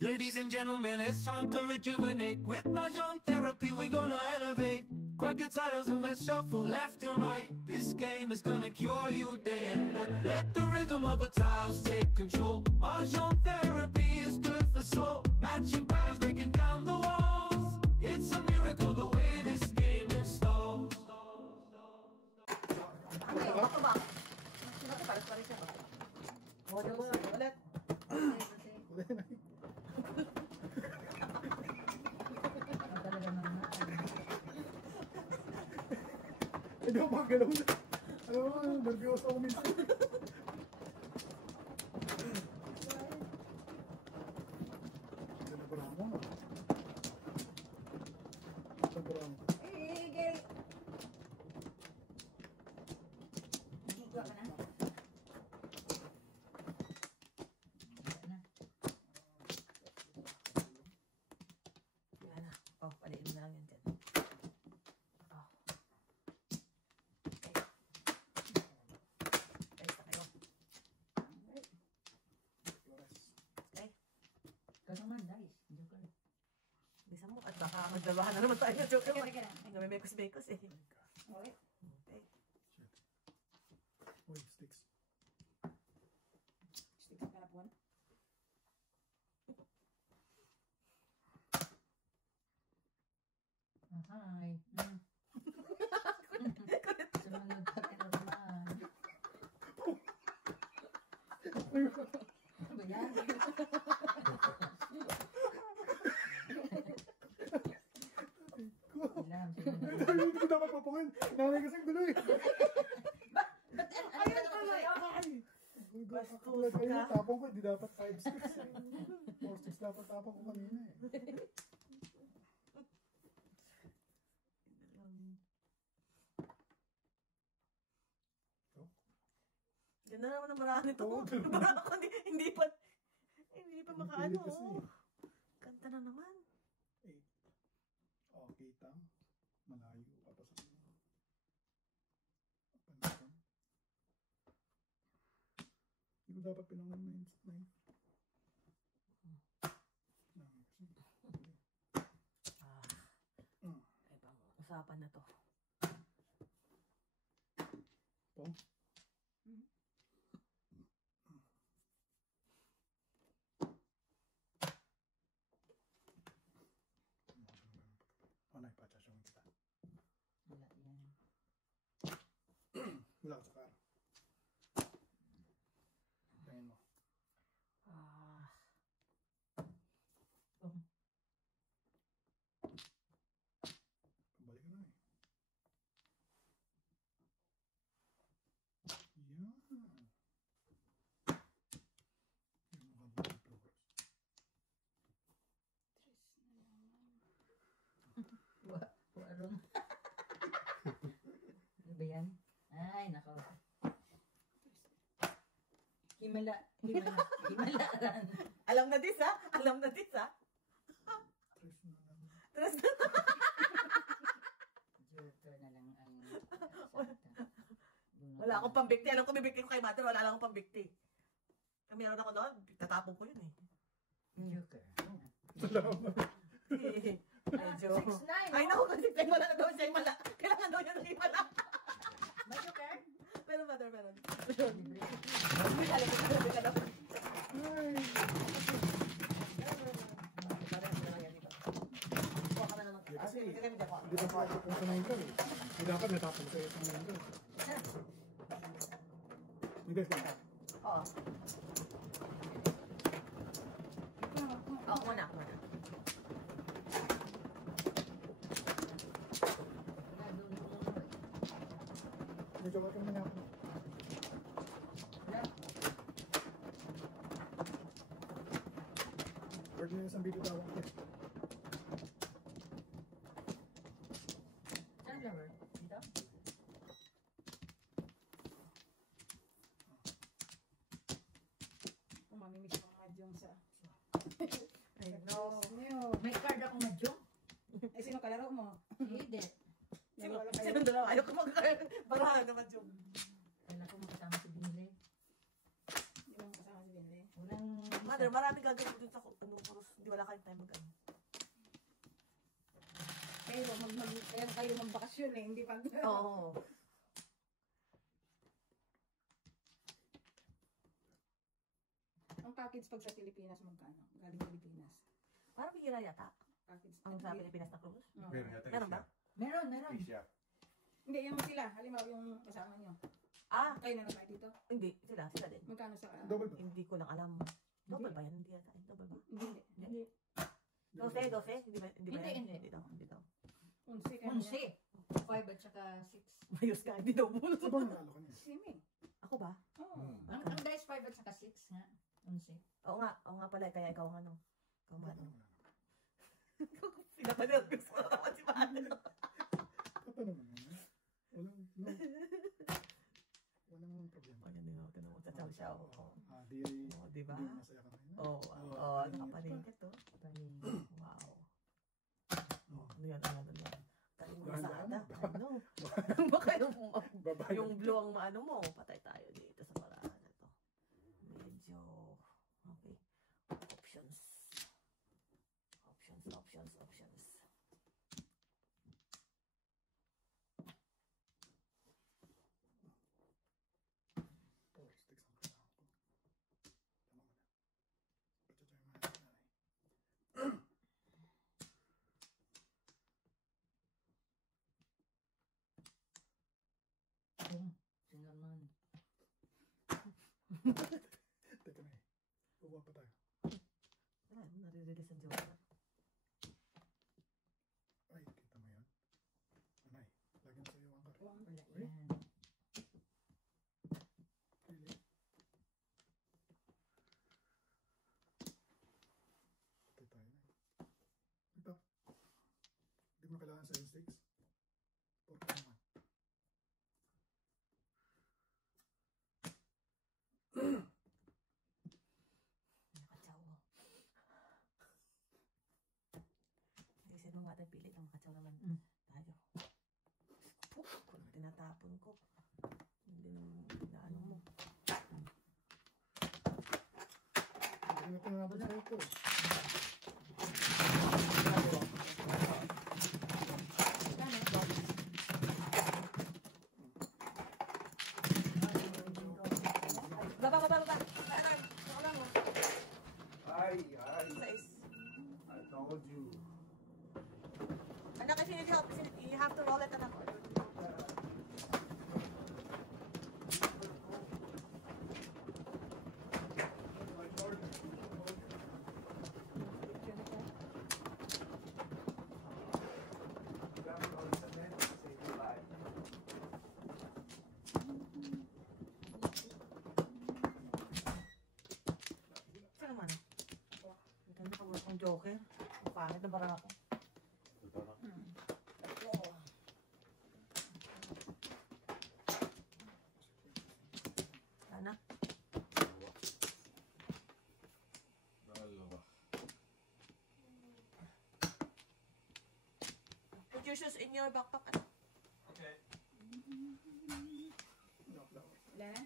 Ladies and gentlemen, it's time to rejuvenate. With Mahjong therapy, we're gonna elevate. Grab your titles and let's shuffle left and right. This game is gonna cure you day and night. Let the rhythm of the tiles take control. Mahjong therapy is good for soul. Matching patterns, breaking down the walls. It's a miracle the way this game installs. Hindi ako magalaw na. Alam mo, nervyoso ako minsan. Nabaramo. Nabaramo. Gary. Higa ka na. Oh, paliin mo na lang yan dyan. Oh. Okay. Guys, na kayo. Okay. Ikaw naman, guys. Joker. Bisa mo at baka magdabahan na naman tayo. Joke naman. Teka lang. Ay, namimekos-bekos eh. Okay. Okay. Shit. Uy, sticks. Sticks ang karapuan. Hi. Sumunod ka ka naman. Ano ba yan? Ilam, sumunod. Hindi ko dapat papungan. Nanay kasing dulo eh. Ba't ano ka naman sa'yo? Katulad kayo, tapong ko, hindi dapat 5 sticks eh. 4 sticks dapat tapong ko kanina eh. Ganda naman ang marami nito. Oo, Parang ako hindi pa makaano. Kasi. Kanta na naman. 8. Oh, kitang. Malayo pa pa sa kanila. Panatan. Hindi ko dapat pinangan 9. Ay, pang-usapan na to. Po? Oh, nagpachasyong kita. Wala yan. Wala ka sa kara. Tingin mo. Pabalik ka na eh. Yan. Yung mukha mo ng progress. Warong. Ano ba yan? Ay, nako. Himalaran. Alam na dis ha? Alam na dis ha? Tres na lang. Tres na. Joker na lang ang salta. Wala akong pambikti. Alam ko bibikti ko kay mother. Wala lang akong pambikti. Kaya meron ako noon. Tatapon ko yun eh. Joker. Salamat. Medyo. 6-9. Ay naku, kasi tayo wala na daw siya yung mala. Kailangan daw niya ng himala. Ba, Joker? Meron mother, meron. Libre. Hindi ka lang. Hindi ka lang. Ay. Kasi, hindi ba pa ako kung sanayin ka eh. Hindi dapat natapon kayo sa sanayin ka. Hindi ka. Oo. Oo, muna. Muna. Medyo ka naman ako. Word na yung isang video tawag ko. Saan flower? Dito? Mamimiss ko ang madyong sa... Ay, no. May card ako madyong? Ay, sino kalaro mo? Hindi. Sino dalawa? Ayaw ko mag-barahan naman yung... Kailan ko makasama si Binilay. Hindi mo kasama si Binley. Walang... Mother, maraming gagawin dun sa anong oras. Hindi wala kayong time mag-ano. Pero kaya kayo magbakasyon eh, hindi pag... Oo. Ang package pag sa Pilipinas, magkano? Galing Pilipinas. Parang bihira yata. Package. Ang sa Pilipinas na cruise. Oo. Meron yata Meron ba? Meron. Asia. Hindi, yung sila. Halimbawa yung kasama nyo. Ah, Kayo na naman dito. hindi. Sila din. Magkano sa... Double ba? Hindi ko lang alam. Double ba yan? Hindi yata. Double ba? Hindi. 12? Hindi ba? Hindi ba yan? Hindi. Hindi daw. Hindi daw. Unsi ka. 11. 5 at saka 6. Mayos ka. Hindi double. Sa bang nalo ka niya? Simi. Ako ba? Oo. Hmm. Ang guys 5 at saka 6 nga. 11. Oo nga. Oo nga pala. Kaya ikaw ang ano. Ikaw ang ano. Wala. Pinapanood gusto ko naman si Mano. Kato naman yun. Walang problema. Maganda nga. Ito naman. Tatsaw siya. Oo. Di Diba? masaya ka ngayon. Oo. Oo. Nakapaningkit to. Wow. Ano yan? Ano yan? Taling masada. Ano? Baka Babae. yung blue ang maano mo. Patay tayo dito sa paraan na to. Medyo. Okay. Options. Sino naman? Teka na eh. Buwa pa tayo. Wala, nare-release ang joke. Ay, kita mo yun? Anay, lagyan sa'yo ang kar. Wala Uy. yan. Pili. Patay tayo na eh. Ito. Hindi mo kailangan sa sticks. Pork naman. Nakatsaw mo. Kasi nung nga tayo pilit ang makatsaw naman tayo. Kung tinatapon ko. Hindi nung naano mo. Hindi na tinapos sa'yo ko. Baba. Ay. Sais. I told you. Anak, if you need help, you have to roll it, anak. Isa naman. Ang ganda ka work ng Joker. Ang pangit na barang ako. Sana. Put your shoes in your backpack. Ano? Wala na?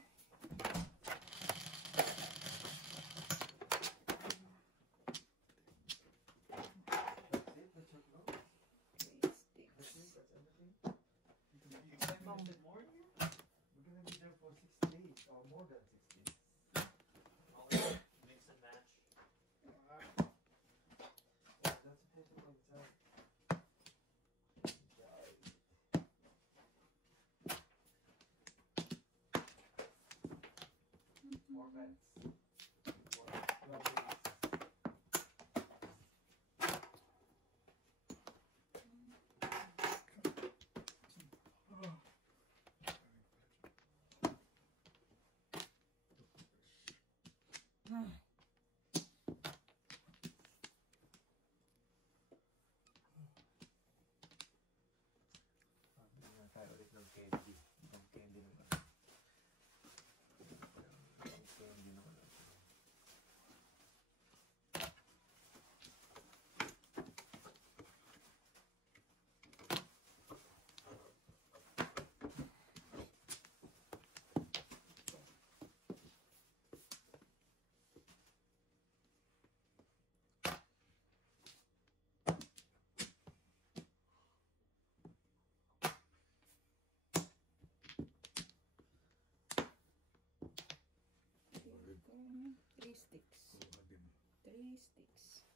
sticks.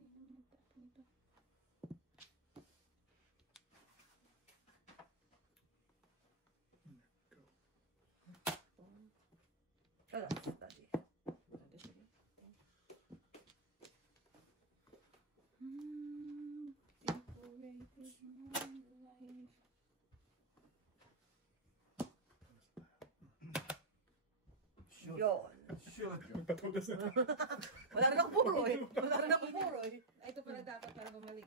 Ay, naman nagtapon ito. Daddy. Daddy, sige. Incorporated life. Yun. Wala rin ako puro eh. Wala rin ako puro eh. Ay, ito pala dapat para bumalik.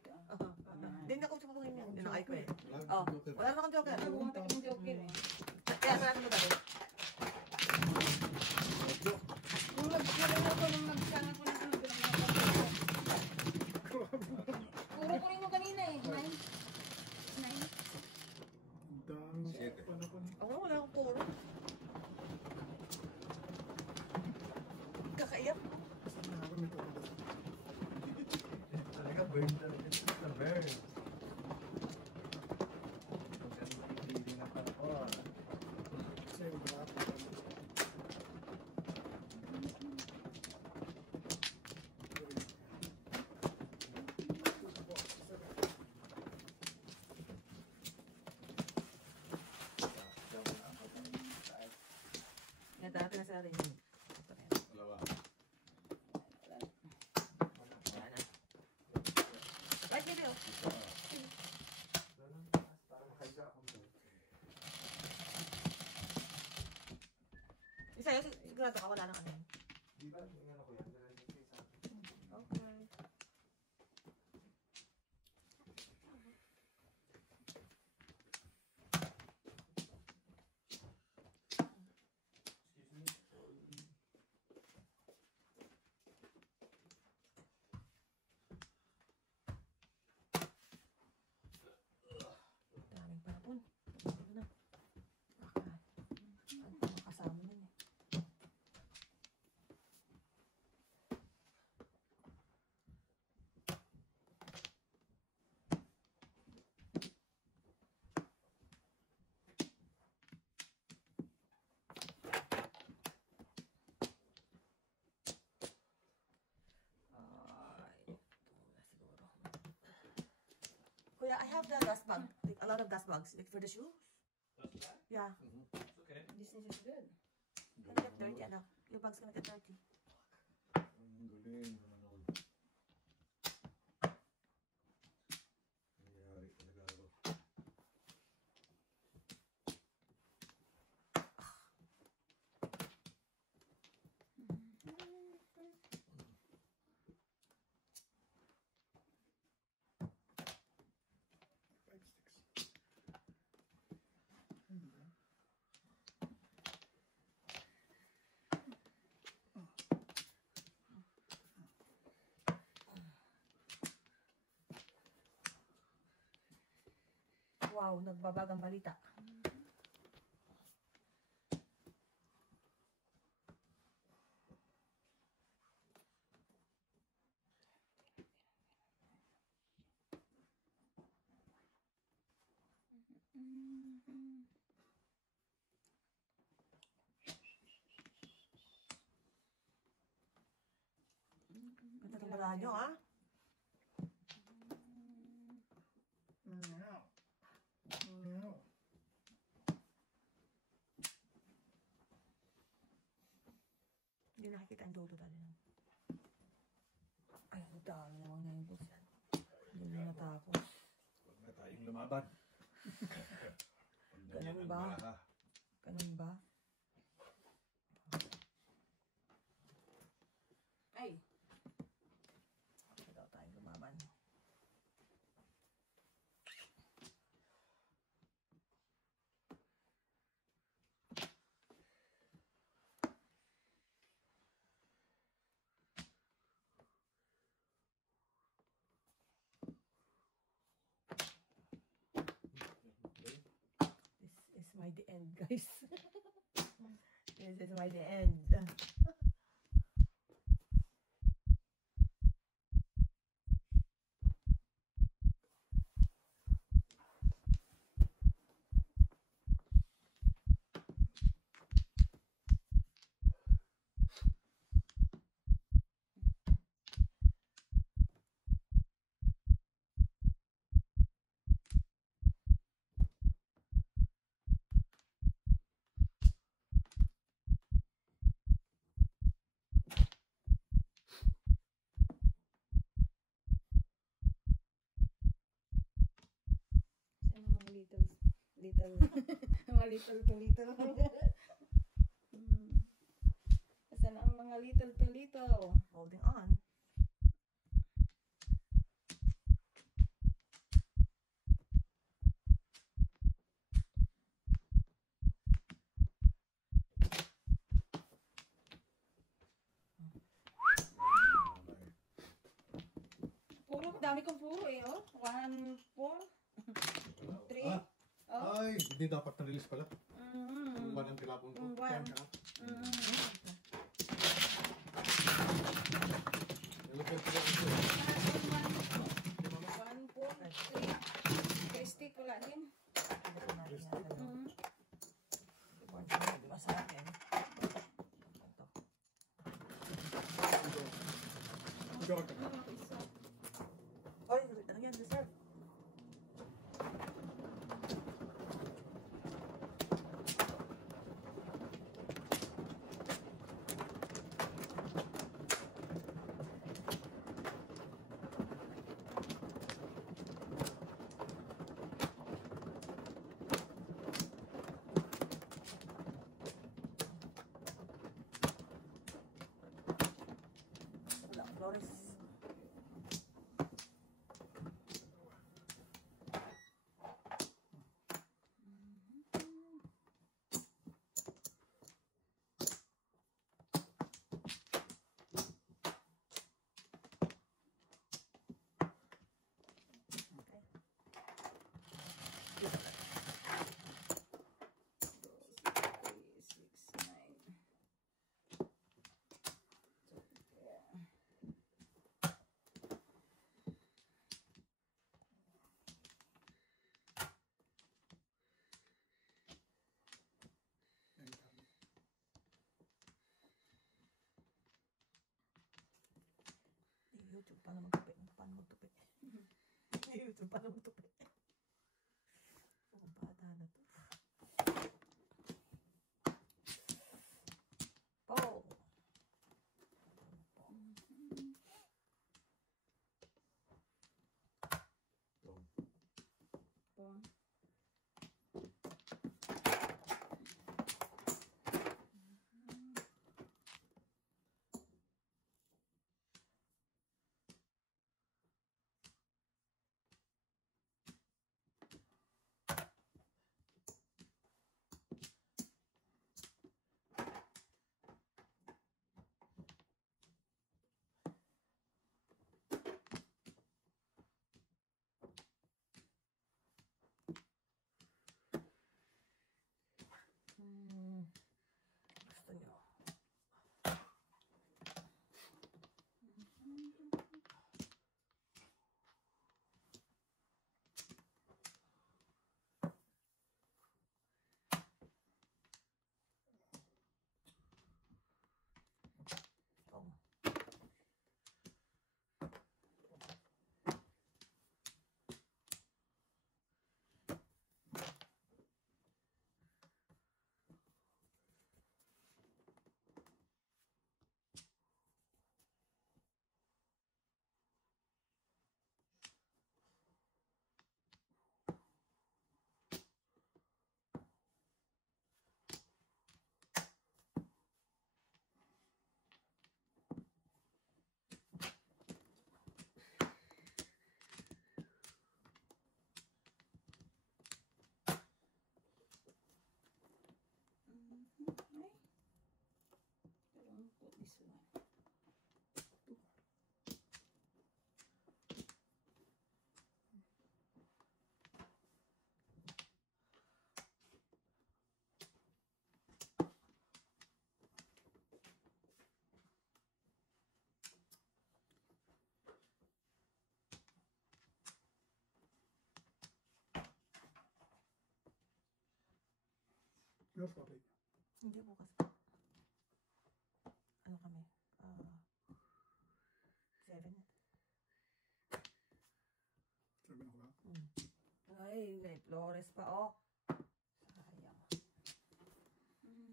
Hindi na ako sumakuhin yan. Dinakay ko eh. Oh, wala rin akong joker. Ay, bumatak yung joker eh. Kaya sarado mo dati. Nung nagsilang ako, nung nagsana ko na ano, bilang puro ko rin mo kanina eh. 9. 9. Dami. Ako wala akong puro. Kakaiyak. Talaga, burn talaga. It's a burn. Hindi na pa ako. Kasi wala pa. Yan, dati na sa rin. Dalawa. Wala na. Right, baby, oh. Para makaisa akong burn. Isa yun, sigurado ka, wala na kanina. Di ba? Yung ano ko yan. Nalagay ko sa akin. Okay. Excuse me. Daming panapon. Ano na? Ano pa makasama nun eh. Ay, ito na siguro. Kuya, I have the dust bag. Like, a lot of dust bags. Like for the shoes. Yeah. It's okay. This is good. Gonna get dirty, anak. Your bag's gonna get dirty. Ang galing. Nangyari talaga ako. Five sticks. Wow, nagbabagang balita. Ganda ng radyo, ha? Meow. Meow. Hindi nakikita ang dulo dali. Ay, ang dami naman ngayon po yan. Hindi na natapos. Huwag na tayong lumaban. Ganun ba? Ganun ba? Ay, Hindi daw tayo lumaban. This is my the end, guys. This is my the end. little. Mga little to little. Asan ang mga little to little? Holding on. Puro, dami kong puro eh, oh. 1, 4, 3. Ah, Oh. ay, hindi dapat na-release pala. Mm. Yung one ang tilapon ko. Yung one. Kaya ka. Mm. Nilagyan ko lang ito. 1, 4, 3. Kaya stick wala din. Hindi ko na ginagawa. Mm. Board sa mga sa akin. Ito. Ikaw ka. Isa. Oy, ano yan? Reserve. Wala, Flores. YouTube paano magtupi? Paano magtupi? YouTube paano magtupi? Oh, bata na to. Oh. Pong. Gusto nyo. Oh. Don't put this one. Yours, Papi. Hindi bukas. Ano kami? 7. 7 o'clock. Ay, may Flores pa, oh.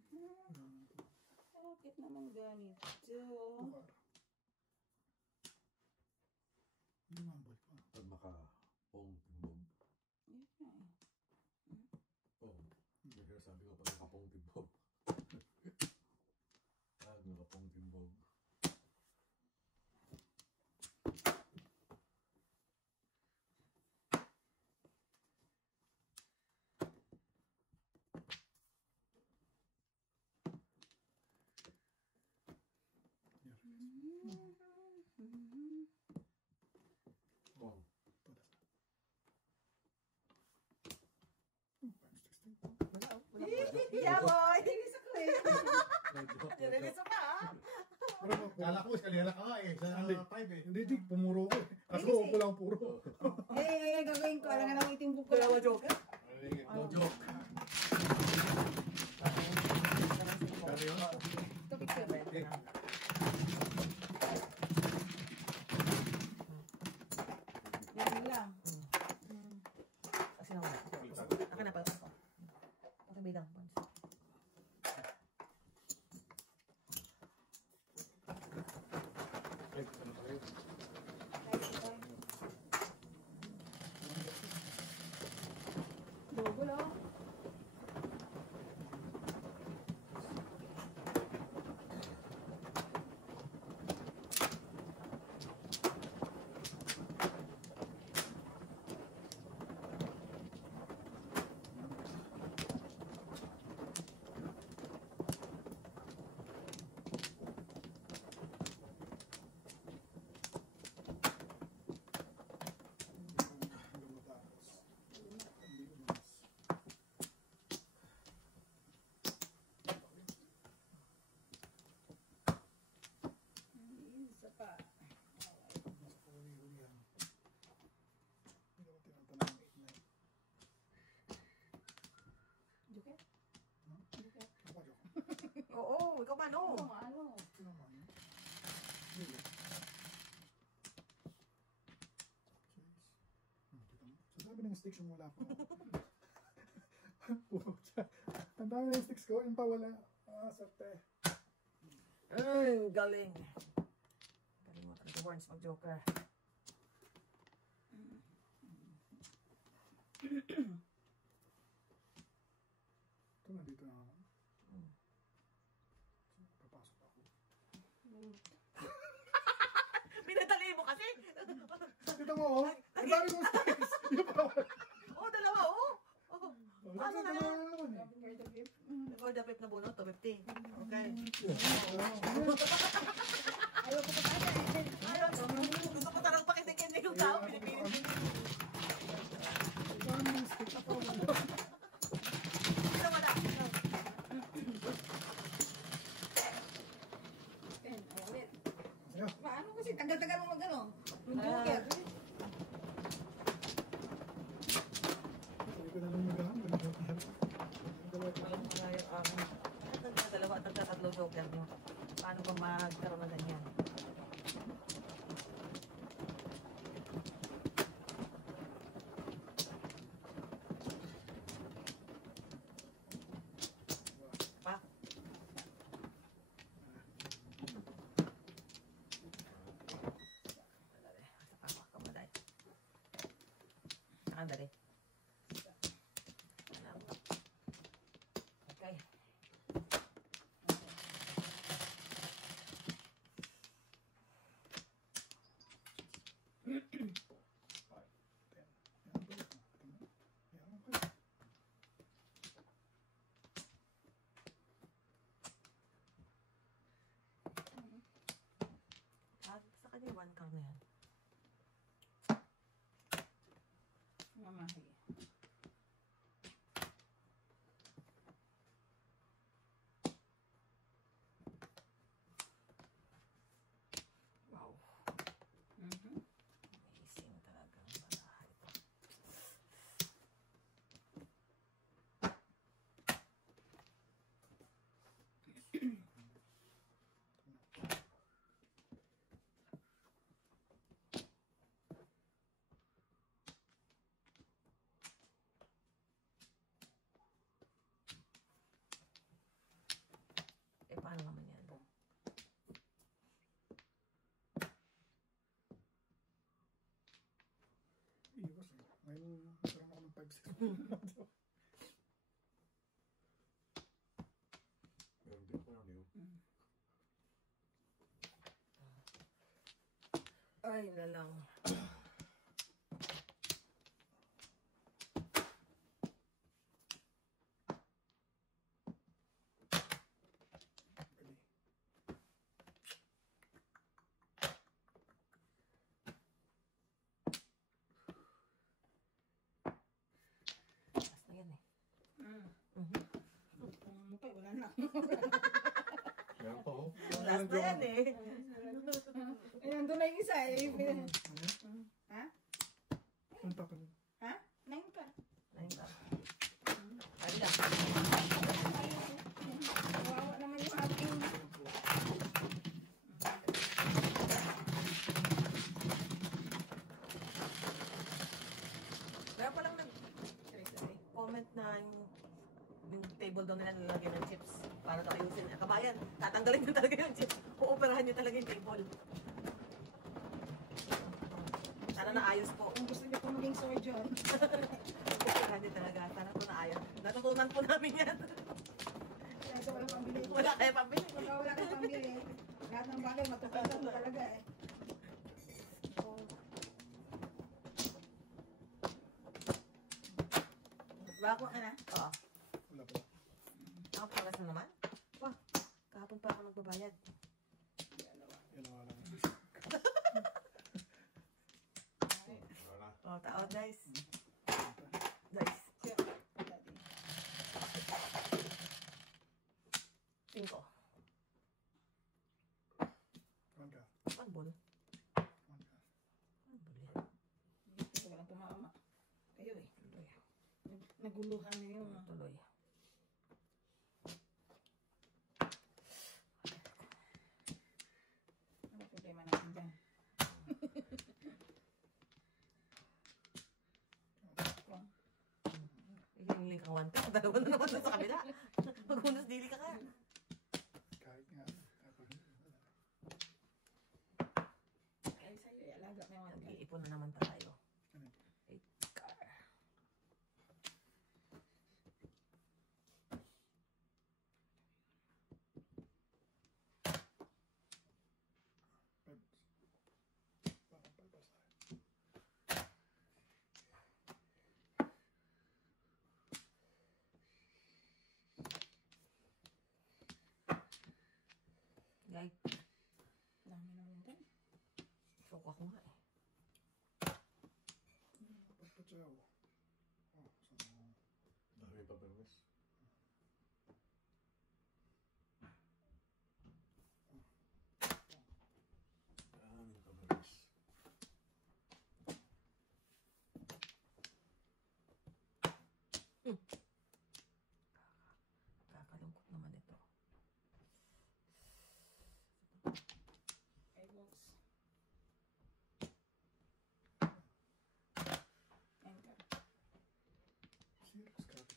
Sayang. Bakit naman ganito? Bukas. Lumambol pa. Pag maka-home, home. Yeah. Oh, Wow. Wala, oh. Wala. Yeah, boy! Joke. Nililiso ka, ah. Kala ko, eskalera ka nga eh. Sa Hindi. 5 eh. Hindi, Jig, pumuro ko eh. Ako, upo lang puro. Gagawin ko. Alam nga lang itimbuk ko Wala lang. mo joker. No joke. Seryoso? Ito, picture. Yan lang. Kasi na wala. Akin na, pagkas ko. Pakibidang. Double, oh. Isa pa. Joker? Joker? Oo, ikaw man, oh. Ano? Sa dami ng sticks yung wala pa. Ang dami ng sticks ko, yung pa wala. Sarte. Galing. Galing mo talaga, Burns, mag-joker. Ito na, dito na ako. Papasok ako. Pinadali mo kasi. Dito mo, oh. Ang dami kong sticks. Yung pa wala. Oh, dalawa, oh. Oh. Ano na yan? Naman eh. For the fifth na bunot, 250. Okay. Ayaw ko pa tayo. Ayaw, gusto ko talagang pakinig-kinig yung tao, Pilipinas. Ang dami ng sticks pa wala. Sino wala? Ulit. Ayaw. Paano kasi? Tagal-tagal mo mag-ano? Yung Joker. Hindi ko na lang magahan. Walang wala yung akin. Dalawa at tatlo joker nyo. Paano ba magkaroon na ganyan? Pa? Dali. Sa kamaday. Dali. Okay. Sa kanya, 1 card na yan. Mamahay. Wow. Mhm. Amazing talaga ang balaha ito. Paano naman yan? Iwas eh. Ngayon, nagkaroon ako ng 5-6. Ay, lalang. Last na yan eh. Ano pa, wala na. Meron pa, oh. Last na yan eh. Ayan, doon na yung isa eh. Ha? Punta ka rin. Ha? 9 ka. Ayun ka. Ay lang. Kawawa naman yung ating... Kaya palang nag-comment na yung table daw nila nilagyan ng chips para daw ayusin. Kabayan, tatanggalin nyo talaga yung chips. Uoperahan nyo talaga yung table. Sana naayos po. Kung gusto niyo po maging surgeon. Uoperahan nyo talaga. Sana po naayos. Natutunan po namin yan. Kaya sa walang pambili. Wala kaya pambili. Pagka wala kang pambili, lahat ng bagay matutunan mo talaga eh. Bako, Ano? oo. Wala pala. Ako paras na naman. Wah, kahapon pa ako nagbabayad. Yan ang alam. Wala. Oh, tao, guys. Guys, cinco. Kuhan ka. Pagbol. Kuhan ka. Pagbol yan. Ito walang tumama. Kayo eh. Naguluhan na yun. Tuloy. Ano problema natin dyan? Hiling kang 1 dalawa na naman sa kabila. Maghunos dili ka ka. Kahit nga. Ay, sa'yo, alaga na yung mga Nag-iipon na naman tayo. Ano? 8 car. Parang palpas tayo. Guys, dami naman dyan. sok ako nga eh. Pagpatsaw. Oh, so, Dami pa, Bermes. Dami pa, Bermes. Kakalungkot naman ito. Ay, boss. Enter. serious ka.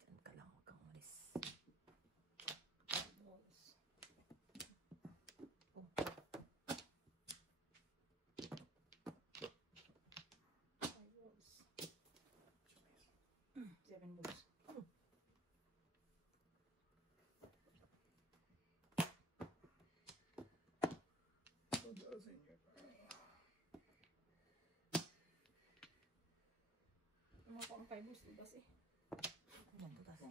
Diyan ka lang, huwag kang umalis. Balls. Five balls. 7 balls. So, doesn't get Ano ko ang 5 balls, diba si? Ano, butas.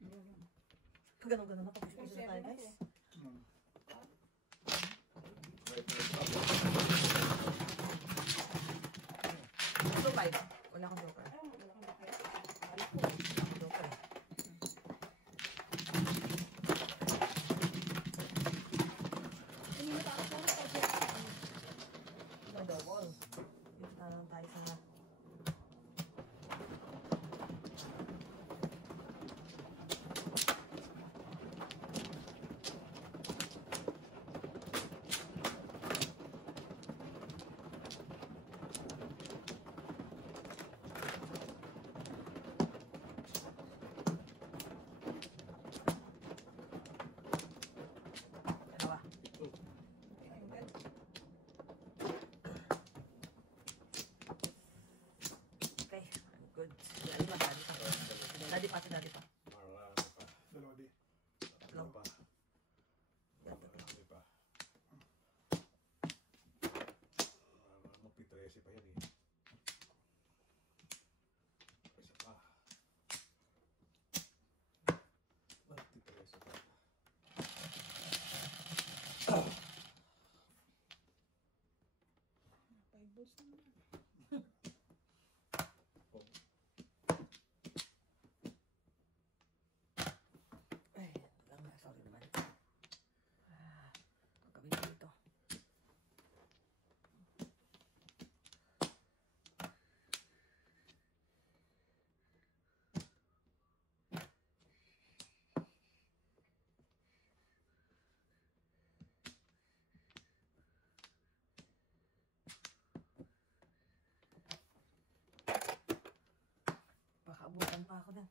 Ayun. Pag ganun-ganun na, pag-ispisa na tayo, guys. Joker. Wala akong joker. Ay, wala kang bakit. Joker. Hindi mo tapos na ako. Ito, double. Use na lang tayo sa dalawa. Daddy pa, si daddy pa. Marami pa. Dalawa di. Tatlo pa. Yan, Marami pa. Magpi-13 pa yan eh. Isa pa. Magpi-13 pa. Five balls na. Ay, lang na. Sorry naman. Pagkabili dito. Baka abutan pa ako din.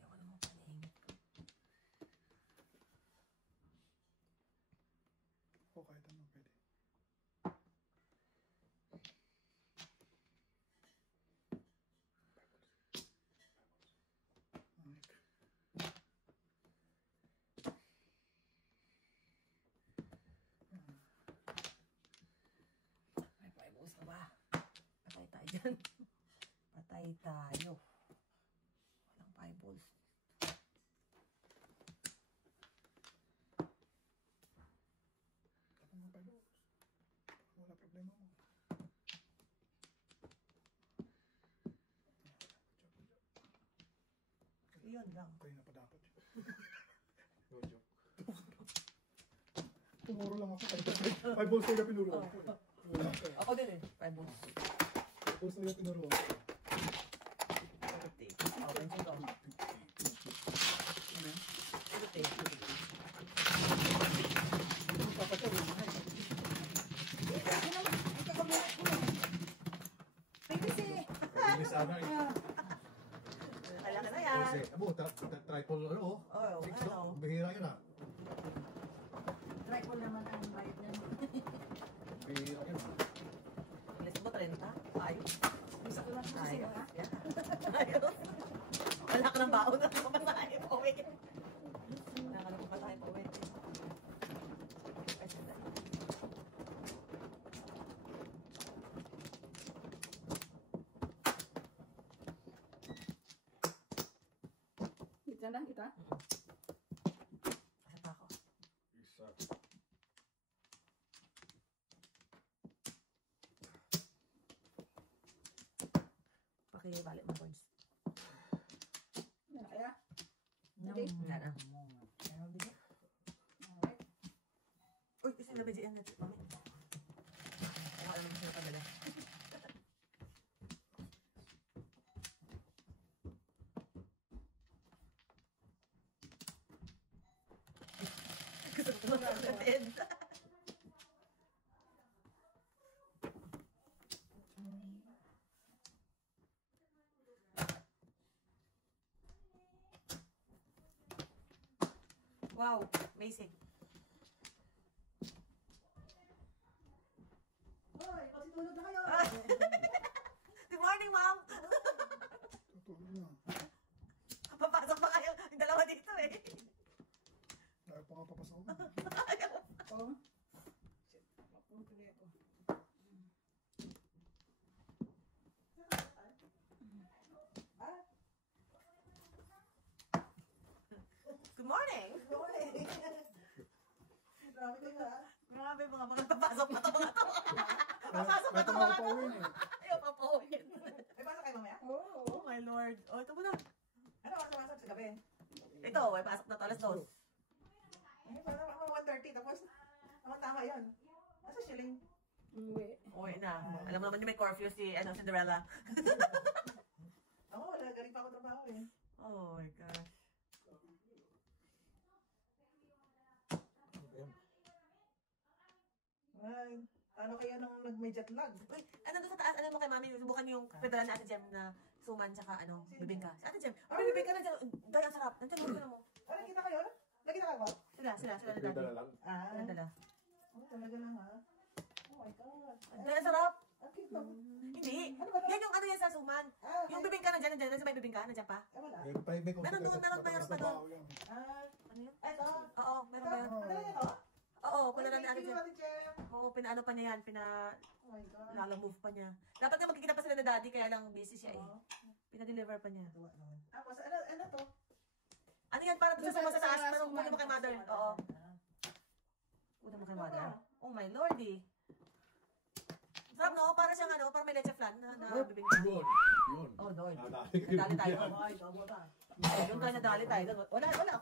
Ayaw naman paningin. O kahit ano pwede. May five balls na ba? Patay tayo dyan. Patay tayo. Walang five balls. Tapos mga palo. Wala problema mo. Yun lang. Kayo na pa dapat. No joke. Tumuro lang ako. 5 balls na pinuro ako. Ako din eh. Five balls. 5 balls na pinuro ako. 50. Oh, pension ko. 50. Baby, Hindi sana eh. Kailangan na yan. Kasi, abo, triple ano oh. Oo, Six, ano. no? Bihira yun ah. Try ko naman ang bayad niya. Bihira yun ah. Alis mo 30? Ayos. Gusto ko lang kasi Ayos. ha. Yan. Ayos. Wala ka ng baon na pamasahe po. Wala ka ng pamasahe po. Ay, sandali. Kita na, kita. Asa pa ako? Isa. Pakibalik mo points. Yan, kaya. No. Okay. Yan ah. Alright. Uy, isa na BGM na mami. Wala naman siya padala. Gusto ko na natin. Wow, amazing. Hoy, pasitulog na kayo. Good morning, ma'am. Totoo na. Papasok pa kayo. Yung dalawa dito eh. Dahil pa nga papasok ako. Oh. Shit. Mapuntuloy ako. Good morning. Grabe ka ha. Grabe mga papasok pa ito mga to. Papasok pa May ito tumawa mga pa to. uwi eh. Ayaw pa po. May pasok kayo mamaya? Oh. Oh my lord. Oh, ito mo na. Ano oras pasok sa gabi? Ito, may pasok na to. Alas 2. Ay, parang 1:30 tapos tama-tama yun. Nasa shilling? Uwi. Uwi na. Alam mo naman yung may curfew si Cinderella. Ako, wala. Galing pa ako trabaho eh. Oh my gosh. Ay, paano kayo nang nag-may jet lag? Uy, ano doon sa taas? Ano mo kay mami? Subukan yung pedala na Ate Jem na suman tsaka bibingka. Si Ate Jem. May bibingka na dyan. Dahil ang sarap. Nandiyan mo mo. Ah, nakita kayo? Nakita ka ba? Sila na dati. Ah, Dala. oh, talaga lang ha? Oh my God. Dahil ang sarap. Ang cute no? Hindi. Ano ba Yan yung yan sa suman. Ah, Yung bibingka nandiyan. Nandiyan may bibingka. Nandiyan pa. wala. Meron doon, meron pa doon. Ah, Ano yun? ito. Oo, meron ba yun? Ano ito? Oo, pala na ni Ate Thank you, Jem. Ate Jem. Oo, pinaano pa niya yan. Oh my God. Move pa niya. Dapat nga magkikita pa sila na daddy kaya lang busy siya eh. Oo. Pinadeliver pa niya. Tuwa naman. Tapos, ano to? Ano yan? Para doon sa Doon sa sa taas. Pero suman. kunin mo kay mother. Oo. Ah. Kunin mo kay mother. Oh my lordy. Sarap no? Para siyang para may leche flan na bibingka. Yun. Yun. Oh lord. Nadali Nadali tayo. Ay, double ba? Yung tayo nadali tayo. Wala ako. Wala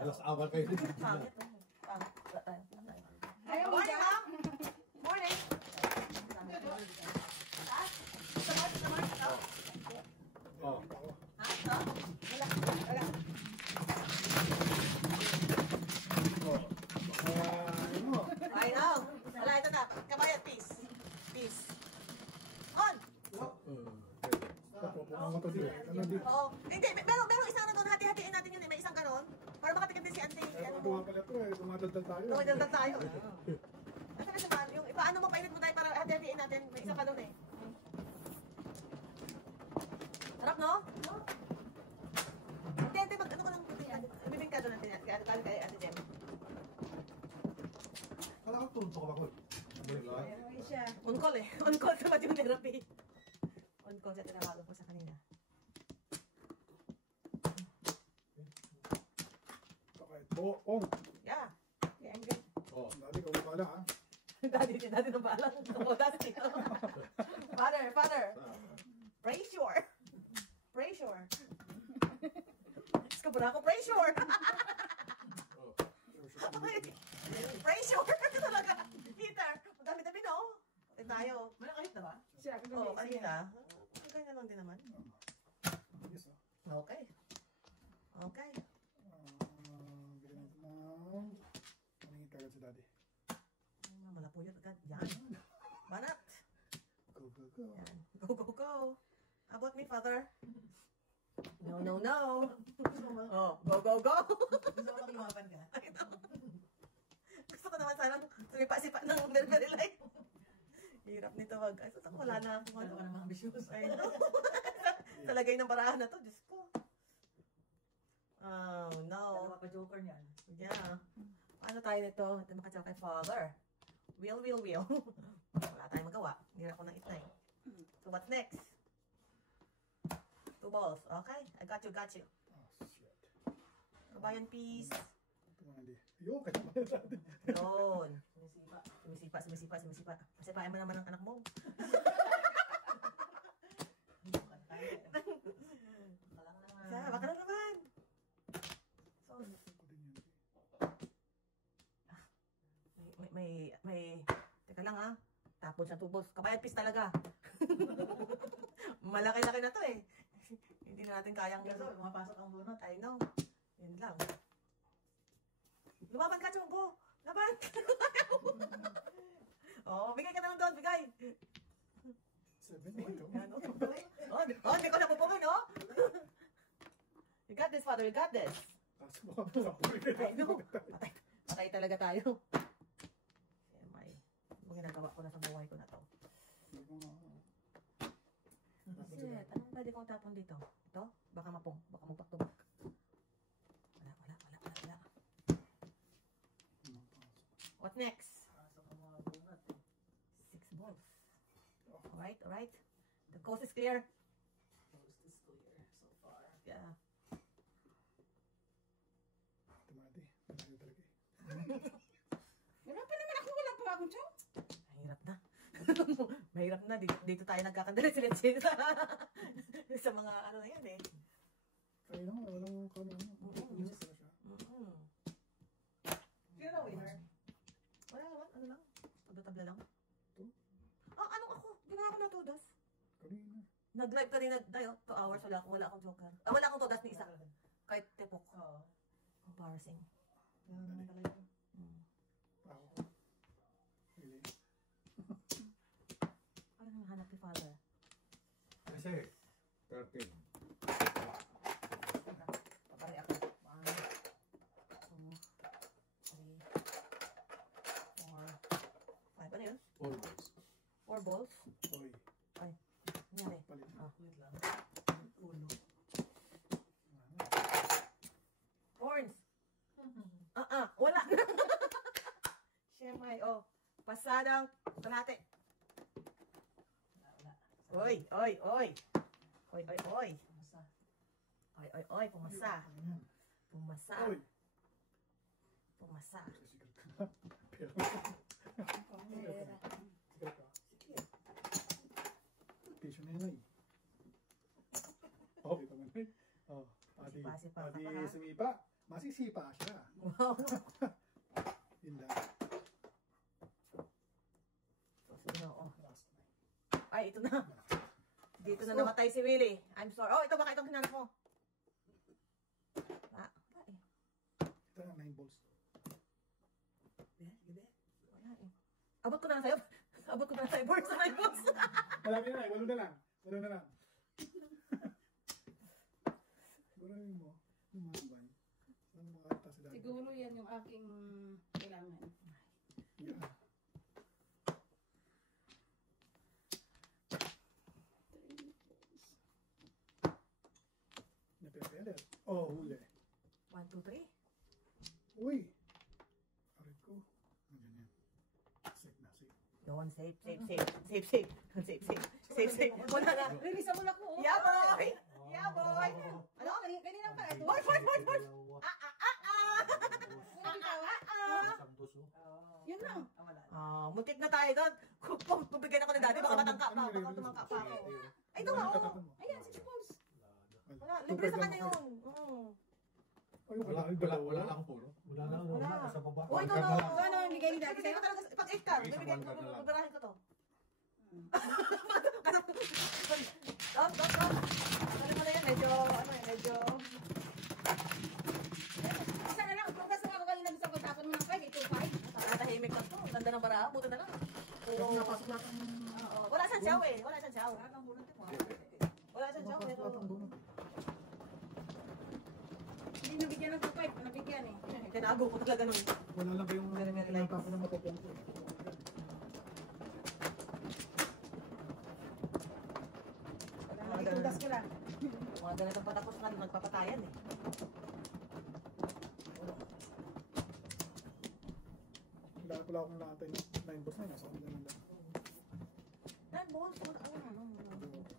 Alas ako. awal kayo. Pangit. Pangit. Wala tayo. Ayaw mo Morning, ba? ma'am. Morning. Oh. Ha? Ito? Wala. I know. Wala, ito na. Kabayan, peace. Peace. On! Oo. Hindi, merong isang doon. Hati-hatiin natin yun eh. May isang ganon. Para makatikim din si Auntie. Tumadaldal tayo. Tumadaldal tayo. Asa ka naman? Yung paano mo painit mo tayo para hati-hatiin natin. May isa pa doon eh. Sarap, no? Hindi, mag-ano ko lang. Bibing ka doon natin. Kaya Ate Jem. Kala ko tuntok ako. Ayaw siya. On call eh. On call sa yung therapy. On call sa tinawagan ko sa kanina. Okay. Oh. Yeah. Yeah, I'm good. Oh. Dati ko pala ha. Daddy na balang. Oh, daddy. Father. Pressure. Diyos ka ba ako? Pressure. Pressure. Talaga. Heater. Madami-dami no? Pati tayo. May nakalit na ba? Siya. Oo, kanina. Ganyan lang din naman. Yes ah. Okay. Bigyan natin ng... Maningin kagad si daddy. Malapuyot agad. Yan. Banat. Go. Yan. Go. How about me, father? No. Oh, go. Gusto ko makimapan ka. Gusto ko naman sana sumipa-sipa ng very light. Hirap nito wag. Ay, ito wala na akong Ano ka namang ambitious? Ay, no. Talagay ng parahan na to. Diyos ko. Oh, no. Dalawa pa joker niyan. Yeah. Ano tayo nito? Ito makatsaw kay father. Will. Wala tayong magawa. Hirap ko ng itnay. So, what's next? 2 balls. Okay? I got you. Oh, shit. Kabayan piece. Ito mga hindi. Ayun, kaya pala daddy. Yun. Sinisipa. Sumisipa. Kasi paano mo naman ang anak mo. Baka lang naman. So, Ko din yun. may, teka lang ha. Tapon sa tubos. Kabayan piece talaga. Malaki-laki na to eh. Hindi na natin kayang Kaso, lumapasok ang bunot. I know. Yan lang. Lumaban ka, Chonggo! Laban! Oh, bigay ka na lang doon, bigay! 7, 8, Yan, hindi ko napupungin, oh! You got this, father, you got this! Tapos makapagpapuri. I know. Patay talaga tayo. May ginagawa ko na sa buhay ko na to. Shit, anong pwede kong tapon dito? Ito? Baka magpaktumak. Wala. What next? Pasok ang mga bunot eh. 6 balls. Alright. The coast is clear. Coast is clear so far. Yeah. Tumati. Malayo talaga eh. Wala pa naman ako. Wala pa akong chow. Mahirap na. Dito tayo nagkakandali silid-silid sa mga ano na yan eh. Kaya lang, walang kano. Yes pala siya. Sino na winner? Wala naman. Ano lang? Tabla-tabla lang. Anong ako? Ginawa ko na todas. Kanina. Nag-live kanina tayo, 2 hours, wala akong joker. Wala akong todas ni isa. Kahit tepok. Oo. Embarrassing. Yan naman talaga. Ako. Really? Ano nang hanap ni Father? Kasi, 13. Papari ako. 1, 2, 3, 4, 5. Ano yun? Always. 4 balls? Oy. Ay, nangyari. Palit. Wait lang. Uno. Horns! Wala. Siyempre, oh. Pasadang kalate. Oy, oy, oy. Oy, oy, oy. Masa. Oy, oy, oy. Pumasa. Ayan. Pumasa. Oy. Pumasa. Sigaret ka na. Pero. Pera. Sigaret ka. Pisyo na yun ay. Oh, ito man ay. Oh, adi. Sipa-sipa ka Adi pa, ha? sumipa. Masisipa siya. Wow. Yun lang. Oo. Last na. Ay, ito na. Dito na namatay si Willie. I'm sorry. Oh, ito baka itong hinanap mo. Ah, eh. Ito na 9 balls. Wala eh. Abot ko na lang sa'yo. Abot ko na lang sa'yo. Board sa my balls. Malapit na, walo na lang. Walo na lang. Sigurahin mo, yung mga bay. Ang mga ata si Daddy. Siguro yan yung aking kailangan. Yeah. Napepeler. Oh, huli. 1, 2, 3. Uy! Arit ko. Nandiyan yan. Safe na, safe. Yun, safe, safe, safe. Safe, safe. Safe, safe. Safe, safe. Wala na. Release mo na ko. Oh. Yeah, boy! Yeah, boy! Ano? Kanina pa ito. Boy, boy, boy, boy! Isang duso. Yun lang. Wala. Muntik na tayo doon. Kung bigyan ako ni daddy, baka matangka pa. Baka tumangka pa ako. Ay, ito nga, oh. Ayan, si Chipols. Wala, libre sa kanya yun. Oo. Ay, Wala lang puro. Wala na. Wala. Sa baba. Oh, ito na. So, ano ang bigay ni Daddy Bibigyan sa'yo? ko talaga, pag 8 card, Isang bibigyan one card na lang. bibirahin ko to. Stop, stop, stop. Ano mo na yan, medyo, medyo. Isa na lang. Kung gusto ako kanina gusto ko tapon mo ng 5, ito 5. Nakatahimik ka to. Ang ganda ng bara. Buti na lang. Oo. Wala siyang siyaw eh. Wala siyang siyaw. Wala siyang siyaw. Pero, Hindi nabigyan ng 2-5. Nabigyan eh. tinago ko talaga nun. Wala lang kayong Very, very light. tapos na matutunto. Itudas ko lang. Mga ganitong patapos na nagpapatayan eh. Wala akong nakatay na 9 balls na yun. Nasa kanila lang lang. Nan, balls. Ano.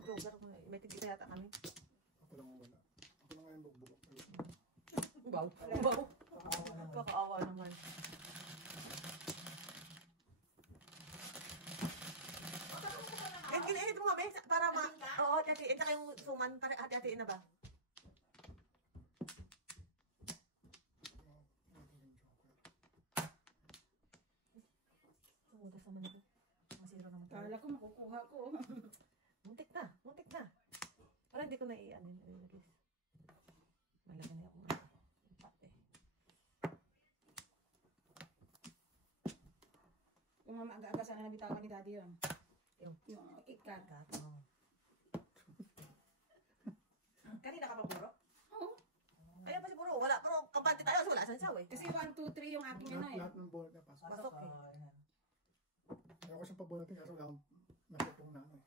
Joker. May tigita yata kami. Ako lang ang wala. Ako lang ngayon bugbog. Baw. Baw. Kakaawa naman. Init mo kami para ma... Oo, hati-hatiin. Saka yung suman, para hati-hatiin na ba? Udas naman ito. Masira naman tayo. Kala ko makukuha ko. Muntik na, muntik na. Para hindi ko na i-ano. Malaki na ako. Pate. Kung maaga-aga sana nabitawan ni Daddy yun. Yung ikat. gato. Kanina ka pa puro? Oo. Ayun pa si puro. Wala, pero kampante tayo. Wala saan siya eh. Kasi 1, 2, 3 yung aking ano eh. Lahat ng ball na pasok. Pasok eh. Ayaw ko siyang pabunatin kasi wala akong nasipong na ano eh.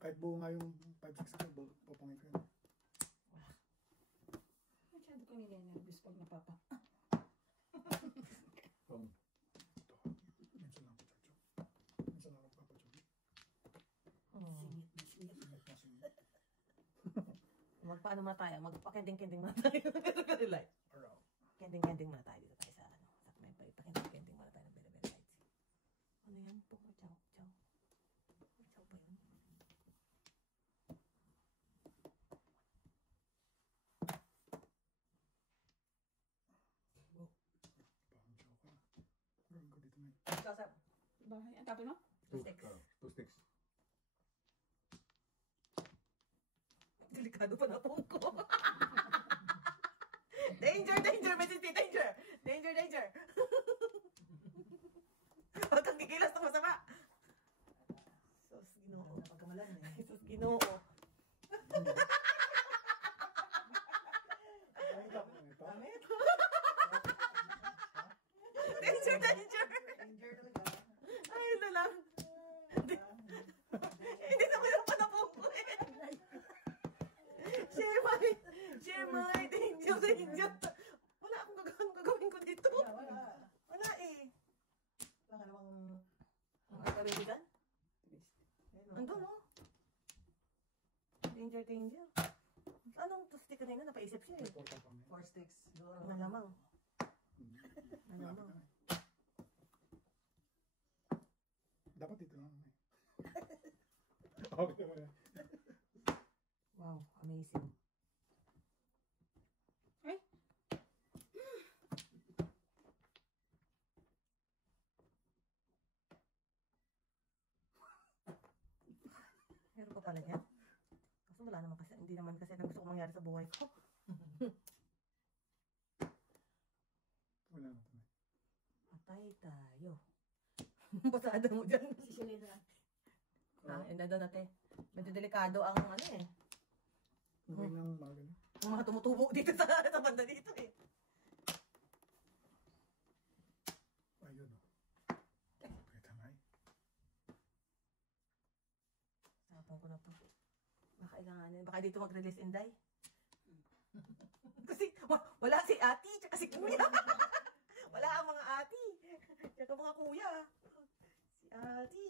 Kahit buo nga yung 5-6 ko, papangin ko yun. Masyado ko nilinervous pag napapa. Ito. Minsan lang ako chok-chok. Minsan lang ako papachok. Singit na singit. Magpaano muna tayo? Magpa-kending-kending muna tayo. Like, Around. kending-kending muna tayo dito tayo sa ano. Sa may pa-kending-kending muna tayo ng very, very lights. Ano yan? Puro chow. Chow. Chow ba yun? Parang chow ka. Gawin ko dito na yun. Chow, sir. Bahay. Ang tapon mo? Two sticks. Two sticks. Delikado pa na po ko. Danger, danger, Mrs. T, danger. Danger, danger. Huwag kang gigilas na masama. Sus, ginoo. Napagkamalan eh. Sus, ginoo. Damit? Danger, danger. Danger talaga. Ay, ito lang. Hindi naman yung panapong ko eh. Shemay, danger, danger. Wala akong gagawin ko dito. Wala. Wala eh. Wala ka namang... Ang gagawin ko dyan? Andun, no? Danger, danger. Anong tusti kanina? Napaisip siya eh. 4 sticks. Siguro. Malamang. Malamang. Dapat dito lang. Okay naman yan. Wow, amazing. Ay. Meron pa pala niya? Kaso wala naman kasi, hindi naman kasi gusto ko mangyari sa buhay ko. Wala na ito. Patay tayo. Pasada mo dyan. Sisilin na. Ha? Hindi daw natin. Medyo delikado ang ano eh. Okay nang mga ganun. Ang mga tumutubo dito sa banda dito eh. Ayun o. Okay, tama eh. Sapang ko na po. Baka ilanganin. Baka dito mag-release Inday. Kasi wala si ati tsaka si kuya. Wala ang mga ati. Tsaka mga kuya. Si ati.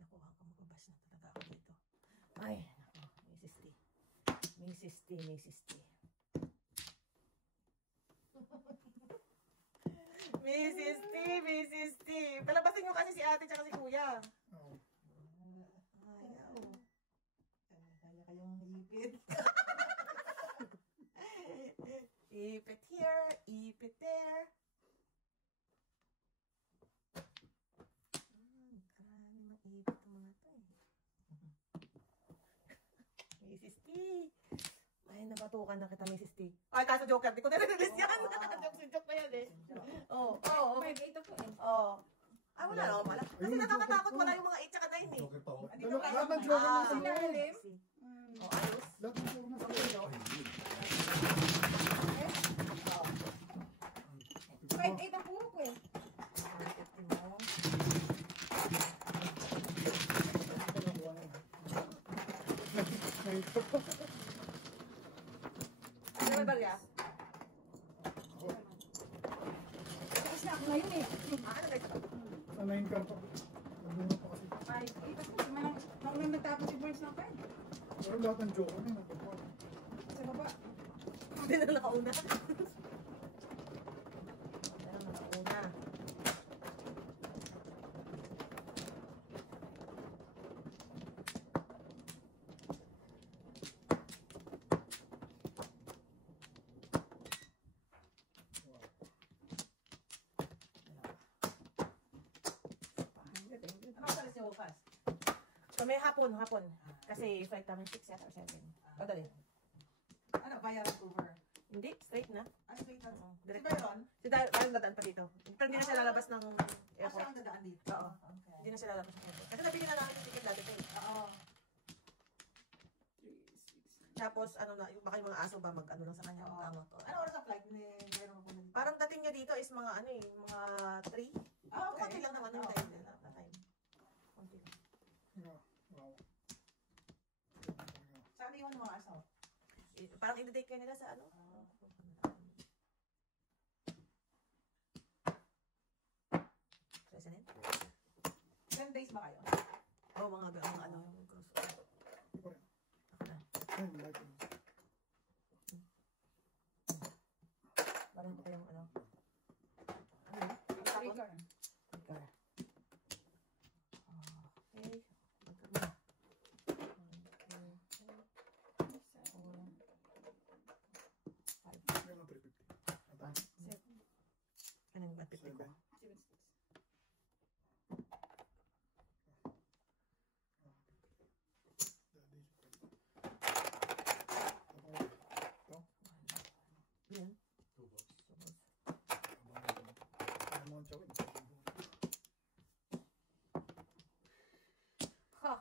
Wala ko baka magbabash na talaga ako dito. Ay, naku. Mrs. T. Mrs. T. Mrs. T. Mrs. T, Mrs. T. Palabasin nyo kasi si ate tsaka si kuya. Oo. Ayaw. Kaya kayong ipit. Ipit here, ipit there. Karami maipit ang mga to eh. Mrs. T. Ay, nabatukan na kita, Mrs. T. Ay, kaso joker. Di ko nare-release yan. Joke pa yan eh. Oo, oo. 5-8 ako eh. Oo. Ay, wala naman pala. Kasi nakakatakot wala yung mga 8 tsaka 9 eh. Joker pa ako. Andito tayo. Lahat ng joker Ah, na sa loob. Ilalim. Oh, ayos. Lahat ng joker na sa loob. 5-8 ang puro ko eh. Ano may barya? Tapos na ako ngayon eh. Ano guys? Sa 9 ka pa. Nabunga pa kasi. 5-8 ako. Naunang nagtapos si Burns ng 5. Pero lahat ng joker na nagpapuan. Sa baba. Hindi na nakauna. Pero nakauna. Ano ang salis niyo bukas? Kami hapon. Kasi flight namin 6 yata or 7. Padali. Ano, via Vancouver? Hindi, straight na. Straight na. Si Direct. Byron? Si Byron dadaan pa dito. Pero hindi na siya lalabas ng Siya airport. ang dadaan dito. Oo. Okay. Hindi na siya lalabas ng airport. Kasi nabili na namin yung ticket dati. Oo. Tapos, ano na, baka yung mga aso ba mag-ano lang sa kanya. Oo. Tama. Ano oras ang flight ni Byron mo dito? Parang dating niya dito is mga ano eh, mga 3. Ah, okay. Konti lang naman yung Oo. time nila. Na time. Konti lang. Wow. Saan iwan ng mga aso? Parang i-take care nila sa ano. President? 10 days ba kayo? Oo, mga ano. Ito pa rin. Ako na. Ayun, light yun. Parang pa kayong ano. Ano yun? Tapos? Trigger. Trigger. Okay. Magkano? 1, 2, 3, 4, 5. Ayun ang 350. Yan. Two balls. Amount siya win. Ha!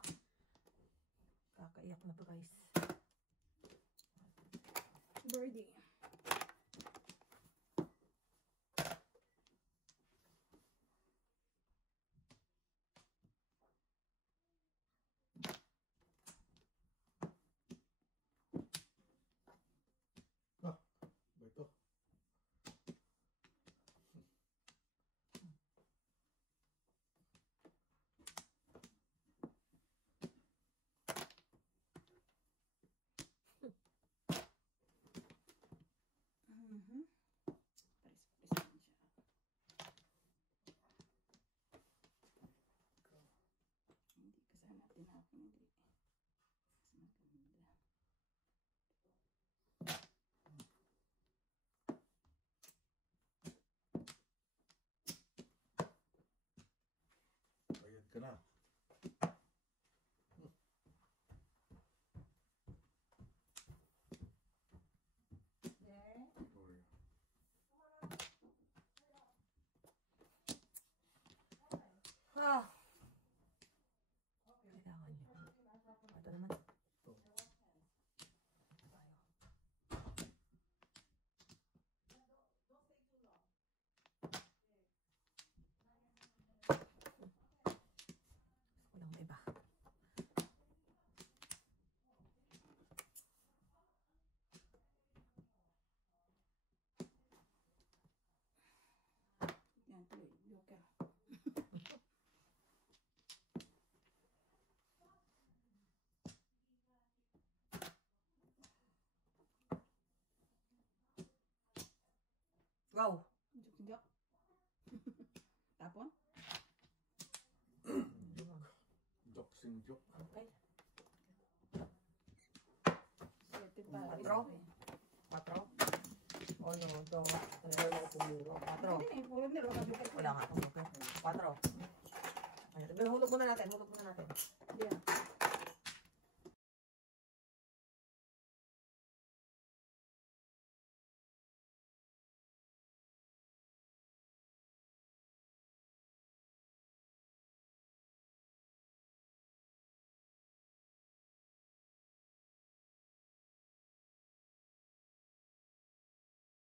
Kakaiyak na to guys. Birdie. Ba ito? Mhm. Paris-paris lang siya. Hindi kasama tinapon, hindi. Mas maganda. Bayad ka na. There. Sorry. Ah! Kailangan niyo. Ito naman. Ito. Walang iba. Yan, tuloy. Joker. Wow! Jok. Tapon? Joksing joke. Okay. Swerte pa. Patro? 4? O no, 2, 3, 4. Hindi, puro nilo. Wala nga akong joker. 4. Ayan, hulog muna natin, hulog muna natin. Yeah.